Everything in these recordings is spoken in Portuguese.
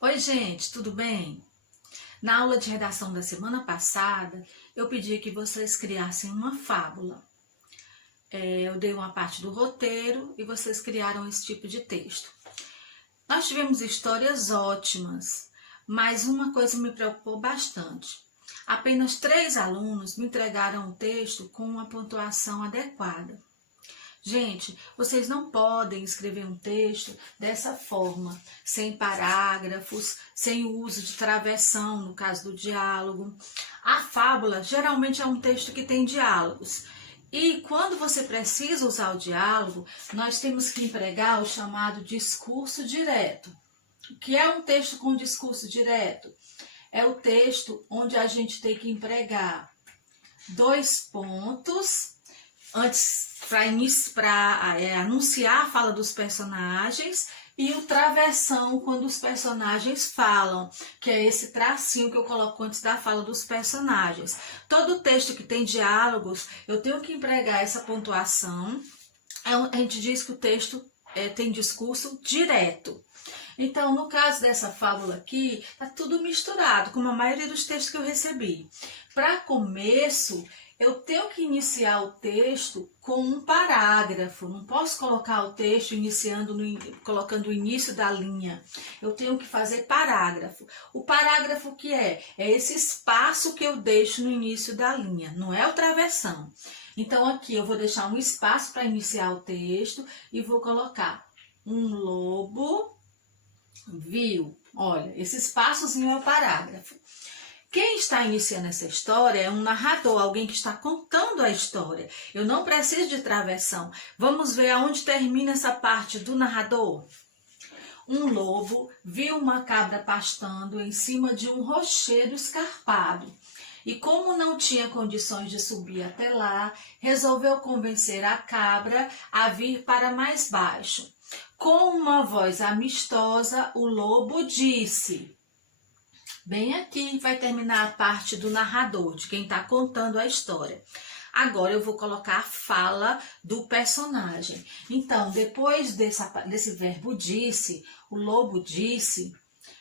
Oi, gente, tudo bem? Na aula de redação da semana passada, eu pedi que vocês criassem uma fábula. Eu dei uma parte do roteiro e vocês criaram esse tipo de texto. Nós tivemos histórias ótimas, mas uma coisa me preocupou bastante. Apenas 3 alunos me entregaram o texto com uma pontuação adequada. Gente, vocês não podem escrever um texto dessa forma, sem parágrafos, sem o uso de travessão, no caso do diálogo. A fábula geralmente é um texto que tem diálogos. E quando você precisa usar o diálogo, nós temos que empregar o chamado discurso direto. O que é um texto com discurso direto? É o texto onde a gente tem que empregar 2 pontos antes para anunciar a fala dos personagens e o travessão quando os personagens falam, que é esse tracinho que eu coloco antes da fala dos personagens. Todo texto que tem diálogos, eu tenho que empregar essa pontuação. A gente diz que o texto tem discurso direto. Então, no caso dessa fábula aqui, tá tudo misturado, como a maioria dos textos que eu recebi. Para começo, eu tenho que iniciar o texto com um parágrafo. Não posso colocar o texto colocando o início da linha. Eu tenho que fazer parágrafo. O parágrafo que é esse espaço que eu deixo no início da linha, não é o travessão. Então, aqui eu vou deixar um espaço para iniciar o texto e vou colocar um lobo viu. Olha, esse espaçozinho é o parágrafo. Quem está iniciando essa história é um narrador, alguém que está contando a história. Eu não preciso de travessão. Vamos ver aonde termina essa parte do narrador. Um lobo viu uma cabra pastando em cima de um rochedo escarpado. E como não tinha condições de subir até lá, resolveu convencer a cabra a vir para mais baixo. Com uma voz amistosa, o lobo disse... Bem aqui vai terminar a parte do narrador, de quem está contando a história. Agora eu vou colocar a fala do personagem. Então, depois desse verbo disse, o lobo disse,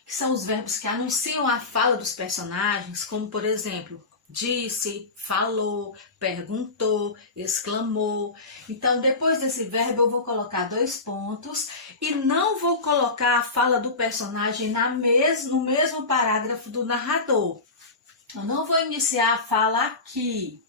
que são os verbos que anunciam a fala dos personagens, como por exemplo, disse, falou, perguntou, exclamou. Então, depois desse verbo, eu vou colocar 2 pontos e não vou colocar a fala do personagem no mesmo parágrafo do narrador. Eu não vou iniciar a fala aqui.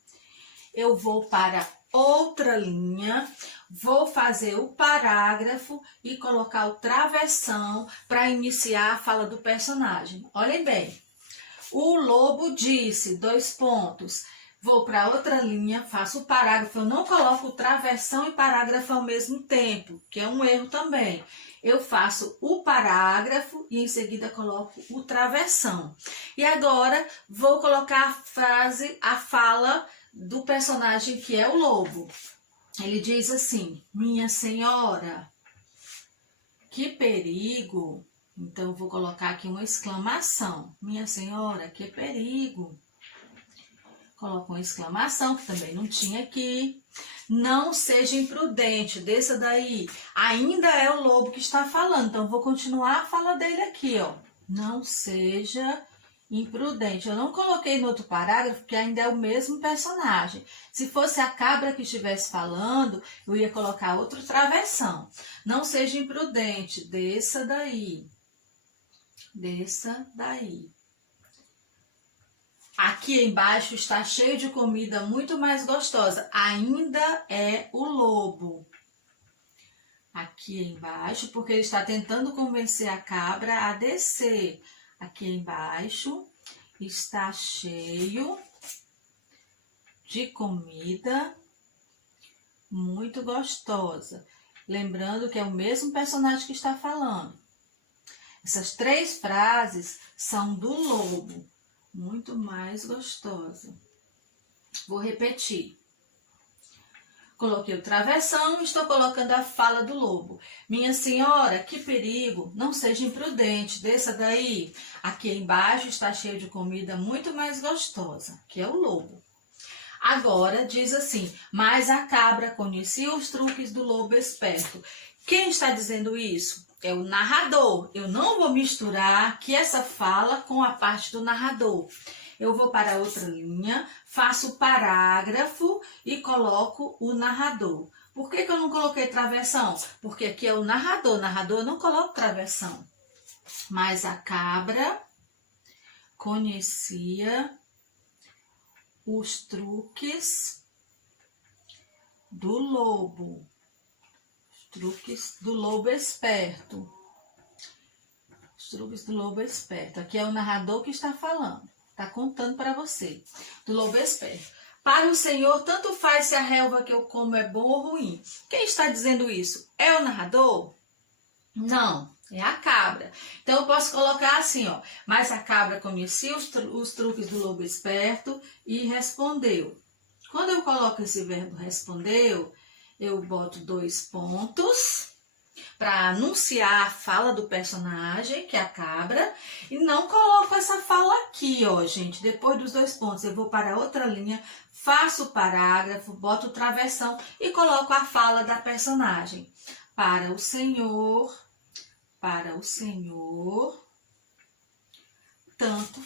Eu vou para outra linha, vou fazer o parágrafo e colocar o travessão para iniciar a fala do personagem. Olhem bem. O lobo disse, 2 pontos. Vou para outra linha, faço o parágrafo. Eu não coloco travessão e parágrafo ao mesmo tempo, que é um erro também. Eu faço o parágrafo e em seguida coloco o travessão. E agora vou colocar a fala do personagem que é o lobo. Ele diz assim, minha senhora, que perigo. Então, eu vou colocar aqui uma exclamação. Minha senhora, que perigo. Coloco uma exclamação, que também não tinha aqui. Não seja imprudente, desça daí. Ainda é o lobo que está falando, então eu vou continuar a fala dele aqui, ó. Não seja imprudente. Eu não coloquei no outro parágrafo, porque ainda é o mesmo personagem. Se fosse a cabra que estivesse falando, eu ia colocar outro travessão. Não seja imprudente, desça daí. Desça daí. Aqui embaixo está cheio de comida muito mais gostosa. Ainda é o lobo. Aqui embaixo, porque ele está tentando convencer a cabra a descer. Aqui embaixo está cheio de comida muito gostosa. Lembrando que é o mesmo personagem que está falando. Essas 3 frases são do lobo, muito mais gostosa. Vou repetir. Coloquei o travessão e estou colocando a fala do lobo. Minha senhora, que perigo, não seja imprudente, desça daí. Aqui embaixo está cheio de comida muito mais gostosa, que é o lobo. Agora diz assim, mas a cabra conhecia os truques do lobo esperto. Quem está dizendo isso? é o narrador. Eu não vou misturar aqui essa fala com a parte do narrador. Eu vou para outra linha, faço o parágrafo e coloco o narrador. Por que eu não coloquei travessão? Porque aqui é o narrador eu não coloco travessão. Mas a cabra conhecia os truques do lobo. Os truques do lobo esperto. Os truques do lobo esperto. Aqui é o narrador que está falando. Está contando para você. Do lobo esperto. Para o Senhor, tanto faz se a relva que eu como é bom ou ruim. Quem está dizendo isso? É o narrador? Não, é a cabra. Então, eu posso colocar assim, ó. Mas a cabra conhecia os truques do lobo esperto e respondeu. Quando eu coloco esse verbo respondeu, eu boto 2 pontos para anunciar a fala do personagem, que é a cabra, e não coloco essa fala aqui, ó, gente. Depois dos 2 pontos, eu vou para outra linha, faço o parágrafo, boto o travessão e coloco a fala da personagem. Para o Senhor, tanto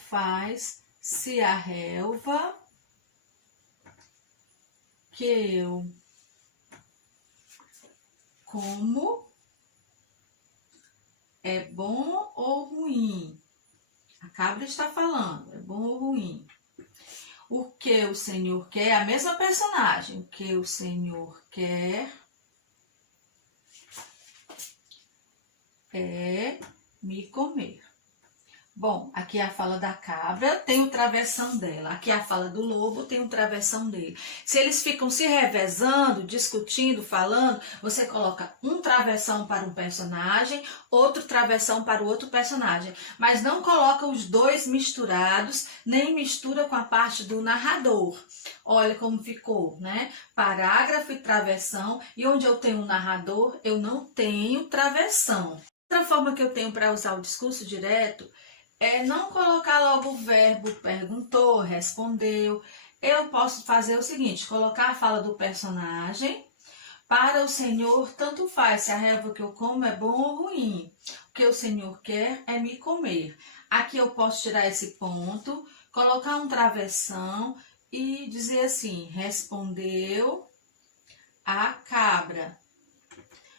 faz se a relva que eu como é bom ou ruim. A cabra está falando, é bom ou ruim. O que o Senhor quer, a mesma personagem. O que o Senhor quer é me comer. Bom, aqui é a fala da cabra, tem o travessão dela. Aqui é a fala do lobo, tem o travessão dele. Se eles ficam se revezando, discutindo, falando, você coloca um travessão para um personagem, outro travessão para o outro personagem. Mas não coloca os dois misturados, nem mistura com a parte do narrador. Olha como ficou, né? Parágrafo e travessão. E onde eu tenho um narrador, eu não tenho travessão. Outra forma que eu tenho para usar o discurso direto é não colocar logo o verbo perguntou, respondeu. Eu posso fazer o seguinte, colocar a fala do personagem. Para o Senhor, tanto faz se a relva que eu como é bom ou ruim. O que o Senhor quer é me comer. Aqui eu posso tirar esse ponto, colocar um travessão e dizer assim, respondeu a cabra.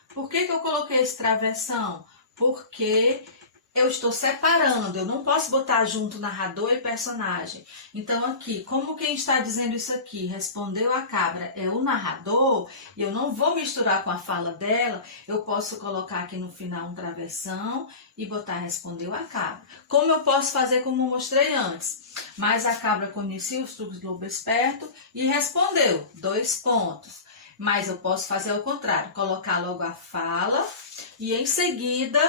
Por que eu coloquei esse travessão? Porque eu estou separando, eu não posso botar junto narrador e personagem. Então aqui, como quem está dizendo isso aqui, respondeu a cabra, é o narrador, e eu não vou misturar com a fala dela, eu posso colocar aqui no final um travessão e botar respondeu a cabra. Como eu posso fazer como eu mostrei antes? Mas a cabra conhecia os truques do lobo esperto e respondeu, 2 pontos. Mas eu posso fazer ao contrário, colocar logo a fala e em seguida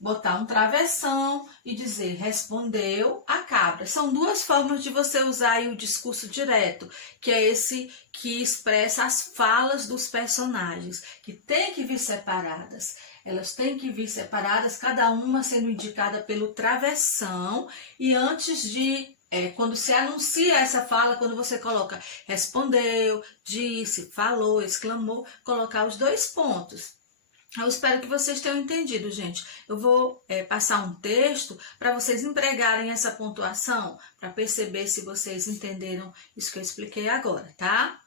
botar um travessão e dizer respondeu a cabra. São 2 formas de você usar aí o discurso direto, que é esse que expressa as falas dos personagens, que tem que vir separadas. Elas têm que vir separadas, cada uma sendo indicada pelo travessão e antes de quando se anuncia essa fala, quando você coloca respondeu, disse, falou, exclamou, colocar os 2 pontos. Eu espero que vocês tenham entendido, gente. Eu vou passar um texto para vocês empregarem essa pontuação, para perceber se vocês entenderam isso que eu expliquei agora, tá?